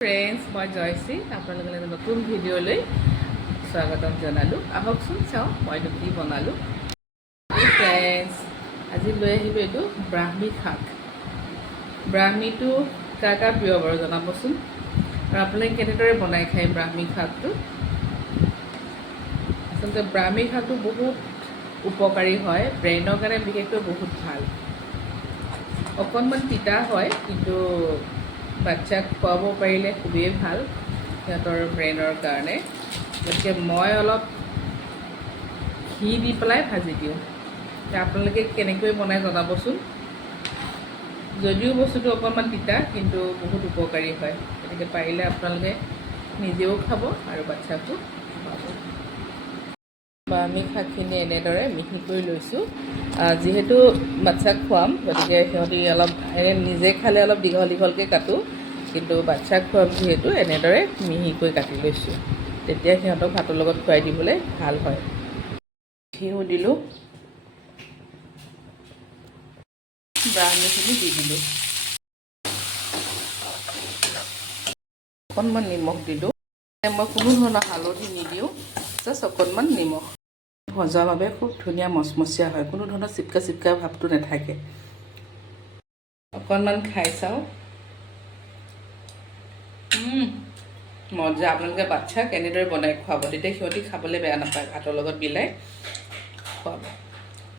friends মই জয়শ্ৰী আপোনালোকে নতুন ভিডিঅ'লৈ স্বাগতম জনালোঁ আহকচোন চাওঁ মইতো কি বনালোঁ ফ্ৰেণ্ডছ আজি লৈ আহিলোঁ এইটো ব্ৰাহ্মী শাক ব্ৰাহ্মীটো কাৰ কাৰ প্ৰিয় বাৰু জনাবচোন আৰু আপোনালোকে কেনেদৰে বনাই খায় ব্ৰাহ্মী শাকটো আচলতে ব্ৰাহ্মী শাকটো বহুত উপকাৰী হয় ব্ৰেইনৰ কাৰণে বিশেষকৈ বহুত ভাল অকণমান তিতা হয় কিন্তু বাচ্চাক খুৱাব পাৰিলে খুবেই ভাল সিহঁতৰ ব্ৰেইনৰ কাৰণে গতিকে মই অলপ ঘি দি পেলাই ভাজি দিওঁ আপোনালোকে কেনেকৈ বনাই জনাবচোন যদিও বস্তুটো অকণমান তিতা কিন্তু বহুত উপকাৰী হয় গতিকে পাৰিলে আপোনালোকে নিজেও খাব আৰু বাচ্চাকো খুৱাব ব্ৰাহ্মী শাকখিনি এনেদৰে মিহি কৰি লৈছোঁ যিহেতু বাচ্চাক খুৱাম গতিকে সিহঁতি অলপ নিজে খালে অলপ দীঘল দীঘলকৈ কাটোঁ কিন্তু বাচ্চাক খুৱাম যিহেতু এনেদৰে মিহিকৈ কাটি লৈছোঁ তেতিয়া সিহঁতক ভাতৰ লগত খুৱাই দিবলৈ ভাল হয় ঘিউ দিলোঁ ব্ৰাহ্মীখিনি দি দিলোঁ অকণমান নিমখ দিলোঁ মই কোনো ধৰণৰ হালধি নিদিওঁ জাষ্ট অকণমান নিমখ ভজাৰ বাবে খুব ধুনীয়া মচমচীয়া হয় কোনো ধৰণৰ চিপকা চিপকা ভাৱটো নাথাকে অকণমান খাই চাওঁ মজা আপোনালোকে বাচ্চাক এনেদৰে বনাই খুৱাব তেতিয়া সিহঁতি খাবলৈ বেয়া নাপায় ভাতৰ লগত বিলাই খুৱাব